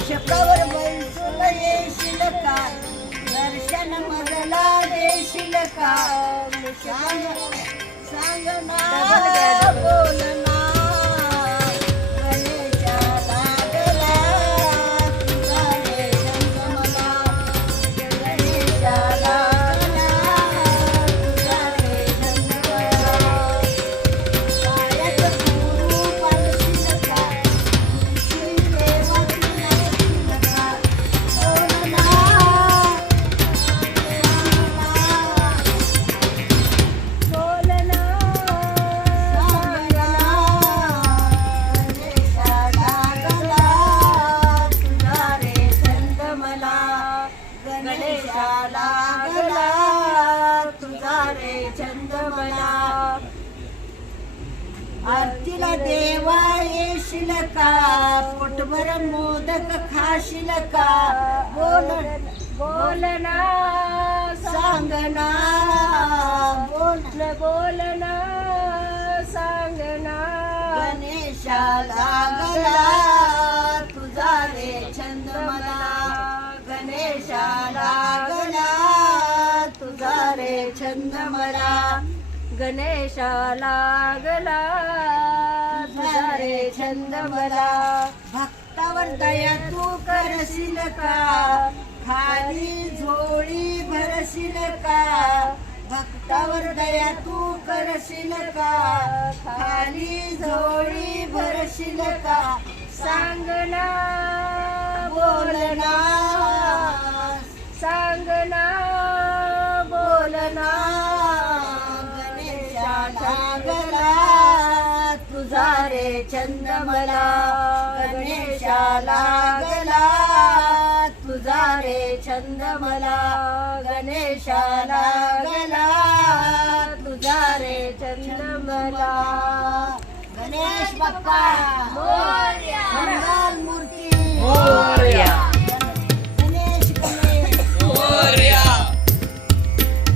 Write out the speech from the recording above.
Cover बैसूल येशील का? दर्शन मजला देशील का? गणेशा लागला तुझा रे छंद मला आरतीला देवा येशील का? पोटभर मोदक खाशील का? बोल बोलना सांगना बोल बोलना सांगना गणेशा लागला तुझा रे छंद मला गणेशा लागला मला गणेशा लागला. तुझा रे छंद मला. भक्तावर दया तू करशील का? खाली झोळी भरशील का? भक्तावर दया तू करशील का? खाली झोळी भरशील का? सांगना रे छंद मला गणेशा लागला तुझा रे छंद मला गणेशा लागला तुझा रे छंद मला गणेश बाप्पा